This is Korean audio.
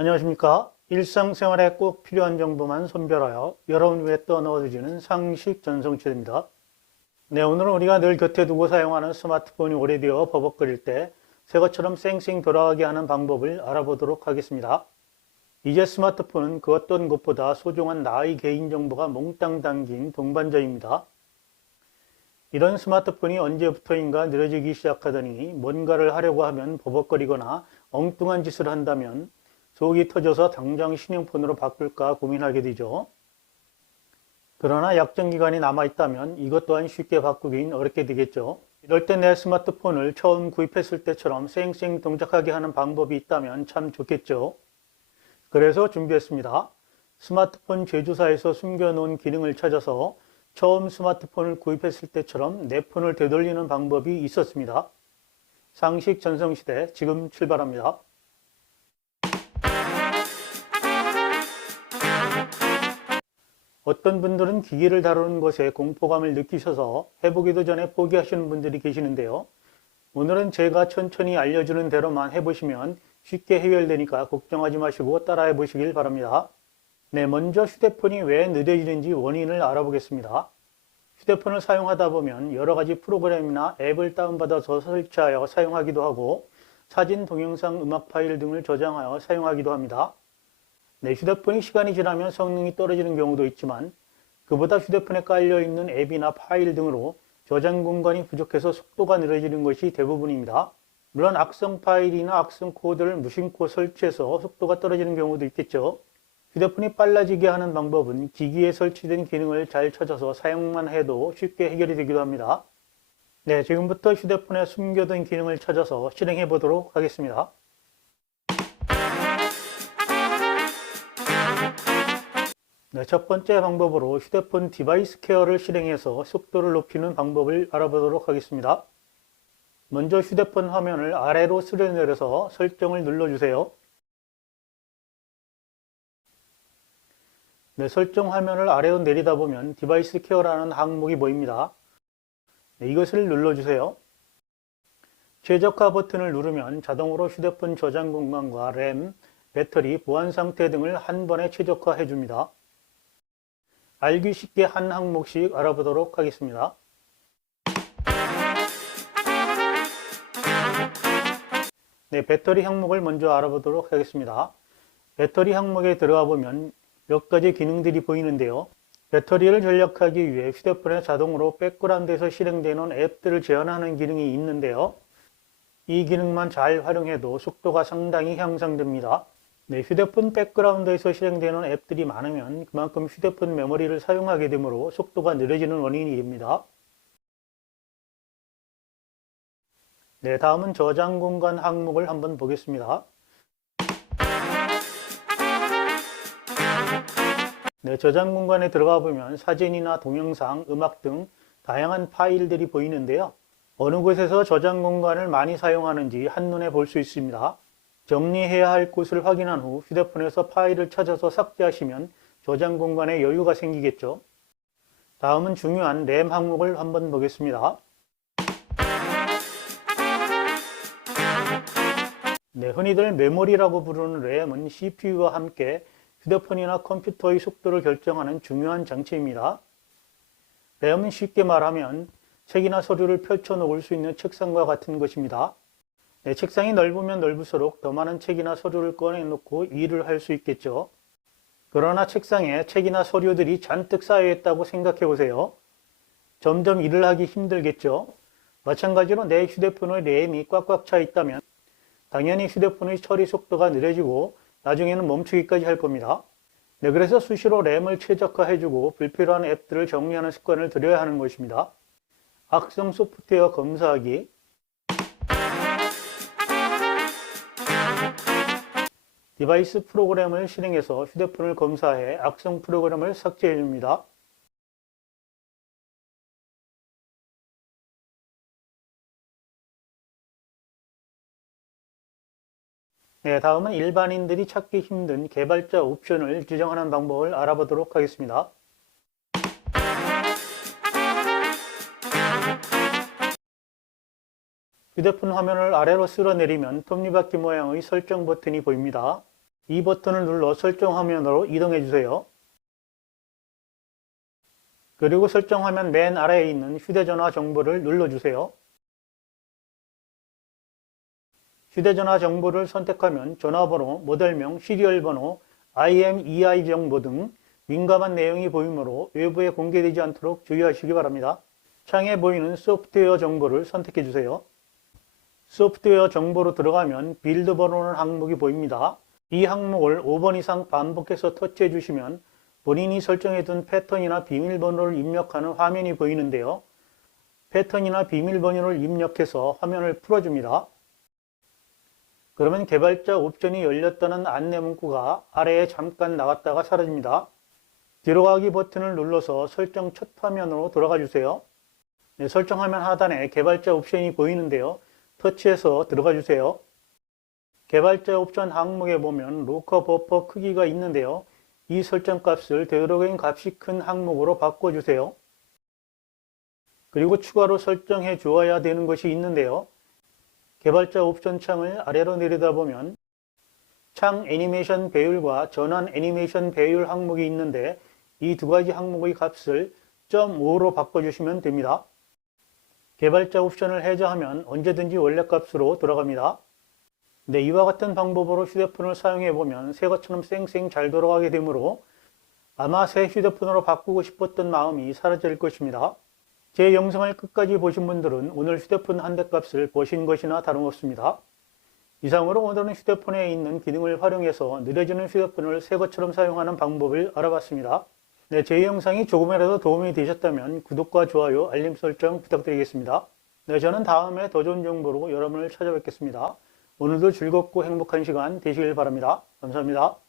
안녕하십니까. 일상생활에 꼭 필요한 정보만 선별하여 여러분 위에 떠넣어드리는 상식 전송치입니다. 네, 오늘은 우리가 늘 곁에 두고 사용하는 스마트폰이 오래되어 버벅거릴 때 새 것처럼 쌩쌩 돌아가게 하는 방법을 알아보도록 하겠습니다. 이제 스마트폰은 그 어떤 것보다 소중한 나의 개인정보가 몽땅 담긴 동반자입니다. 이런 스마트폰이 언제부터인가 느려지기 시작하더니 뭔가를 하려고 하면 버벅거리거나 엉뚱한 짓을 한다면 속이 터져서 당장 신형폰으로 바꿀까 고민하게 되죠. 그러나 약정기간이 남아있다면 이것 또한 쉽게 바꾸긴 어렵게 되겠죠. 이럴 때 내 스마트폰을 처음 구입했을 때처럼 쌩쌩 동작하게 하는 방법이 있다면 참 좋겠죠. 그래서 준비했습니다. 스마트폰 제조사에서 숨겨놓은 기능을 찾아서 처음 스마트폰을 구입했을 때처럼 내 폰을 되돌리는 방법이 있었습니다. 상식 전성시대 지금 출발합니다. 어떤 분들은 기기를 다루는 것에 공포감을 느끼셔서 해보기도 전에 포기하시는 분들이 계시는데요. 오늘은 제가 천천히 알려주는 대로만 해보시면 쉽게 해결되니까 걱정하지 마시고 따라해 보시길 바랍니다. 네, 먼저 휴대폰이 왜 느려지는지 원인을 알아보겠습니다. 휴대폰을 사용하다 보면 여러 가지 프로그램이나 앱을 다운받아서 설치하여 사용하기도 하고 사진, 동영상, 음악 파일 등을 저장하여 사용하기도 합니다. 네, 휴대폰이 시간이 지나면 성능이 떨어지는 경우도 있지만 그보다 휴대폰에 깔려있는 앱이나 파일 등으로 저장 공간이 부족해서 속도가 느려지는 것이 대부분입니다. 물론 악성 파일이나 악성 코드를 무심코 설치해서 속도가 떨어지는 경우도 있겠죠. 휴대폰이 빨라지게 하는 방법은 기기에 설치된 기능을 잘 찾아서 사용만 해도 쉽게 해결이 되기도 합니다. 네, 지금부터 휴대폰에 숨겨둔 기능을 찾아서 실행해 보도록 하겠습니다. 네, 첫 번째 방법으로 휴대폰 디바이스 케어를 실행해서 속도를 높이는 방법을 알아보도록 하겠습니다. 먼저 휴대폰 화면을 아래로 스며내려서 설정을 눌러주세요. 네, 설정 화면을 아래로 내리다 보면 디바이스 케어라는 항목이 보입니다. 네, 이것을 눌러주세요. 최적화 버튼을 누르면 자동으로 휴대폰 저장 공간과 램, 배터리, 보안 상태 등을 한 번에 최적화해 줍니다. 알기 쉽게 한 항목씩 알아보도록 하겠습니다. 네, 배터리 항목을 먼저 알아보도록 하겠습니다. 배터리 항목에 들어가 보면 몇 가지 기능들이 보이는데요. 배터리를 절약하기 위해 휴대폰에 자동으로 백그라운드에서 실행되는 앱들을 제한하는 기능이 있는데요. 이 기능만 잘 활용해도 속도가 상당히 향상됩니다. 네, 휴대폰 백그라운드에서 실행되는 앱들이 많으면 그만큼 휴대폰 메모리를 사용하게 되므로 속도가 느려지는 원인이 됩니다. 네, 다음은 저장 공간 항목을 한번 보겠습니다. 네, 저장 공간에 들어가 보면 사진이나 동영상, 음악 등 다양한 파일들이 보이는데요. 어느 곳에서 저장 공간을 많이 사용하는지 한눈에 볼 수 있습니다. 정리해야 할 곳을 확인한 후 휴대폰에서 파일을 찾아서 삭제하시면 저장 공간에 여유가 생기겠죠. 다음은 중요한 램 항목을 한번 보겠습니다. 네, 흔히들 메모리라고 부르는 램은 CPU와 함께 휴대폰이나 컴퓨터의 속도를 결정하는 중요한 장치입니다. 램은 쉽게 말하면 책이나 서류를 펼쳐 놓을 수 있는 책상과 같은 것입니다. 네, 책상이 넓으면 넓을수록 더 많은 책이나 서류를 꺼내놓고 일을 할 수 있겠죠. 그러나 책상에 책이나 서류들이 잔뜩 쌓여있다고 생각해 보세요. 점점 일을 하기 힘들겠죠. 마찬가지로 내 휴대폰의 램이 꽉꽉 차 있다면 당연히 휴대폰의 처리 속도가 느려지고 나중에는 멈추기까지 할 겁니다. 네, 그래서 수시로 램을 최적화해주고 불필요한 앱들을 정리하는 습관을 들여야 하는 것입니다. 악성 소프트웨어 검사하기, 디바이스 프로그램을 실행해서 휴대폰을 검사해 악성 프로그램을 삭제해 줍니다. 네, 다음은 일반인들이 찾기 힘든 개발자 옵션을 지정하는 방법을 알아보도록 하겠습니다. 휴대폰 화면을 아래로 쓸어내리면 톱니바퀴 모양의 설정 버튼이 보입니다. 이 버튼을 눌러 설정 화면으로 이동해 주세요. 그리고 설정 화면 맨 아래에 있는 휴대전화 정보를 눌러주세요. 휴대전화 정보를 선택하면 전화번호, 모델명, 시리얼 번호, IMEI 정보 등 민감한 내용이 보이므로 외부에 공개되지 않도록 주의하시기 바랍니다. 창에 보이는 소프트웨어 정보를 선택해 주세요. 소프트웨어 정보로 들어가면 빌드 번호라는 항목이 보입니다. 이 항목을 5번 이상 반복해서 터치해 주시면 본인이 설정해 둔 패턴이나 비밀번호를 입력하는 화면이 보이는데요. 패턴이나 비밀번호를 입력해서 화면을 풀어줍니다. 그러면 개발자 옵션이 열렸다는 안내 문구가 아래에 잠깐 나갔다가 사라집니다. 뒤로 가기 버튼을 눌러서 설정 첫 화면으로 돌아가 주세요. 네, 설정 화면 하단에 개발자 옵션이 보이는데요. 터치해서 들어가 주세요. 개발자 옵션 항목에 보면 로커 버퍼 크기가 있는데요. 이 설정 값을 되도록이면 값이 큰 항목으로 바꿔주세요. 그리고 추가로 설정해 주어야 되는 것이 있는데요. 개발자 옵션 창을 아래로 내려다보면 창 애니메이션 배율과 전환 애니메이션 배율 항목이 있는데 이 두 가지 항목의 값을 0.5로 바꿔주시면 됩니다. 개발자 옵션을 해제하면 언제든지 원래 값으로 돌아갑니다. 네, 이와 같은 방법으로 휴대폰을 사용해보면 새 것처럼 쌩쌩 잘 돌아가게 되므로 아마 새 휴대폰으로 바꾸고 싶었던 마음이 사라질 것입니다. 제 영상을 끝까지 보신 분들은 오늘 휴대폰 한 대 값을 보신 것이나 다름없습니다. 이상으로 오늘은 휴대폰에 있는 기능을 활용해서 느려지는 휴대폰을 새 것처럼 사용하는 방법을 알아봤습니다. 네, 제 영상이 조금이라도 도움이 되셨다면 구독과 좋아요, 알림 설정 부탁드리겠습니다. 네, 저는 다음에 더 좋은 정보로 여러분을 찾아뵙겠습니다. 오늘도 즐겁고 행복한 시간 되시길 바랍니다. 감사합니다.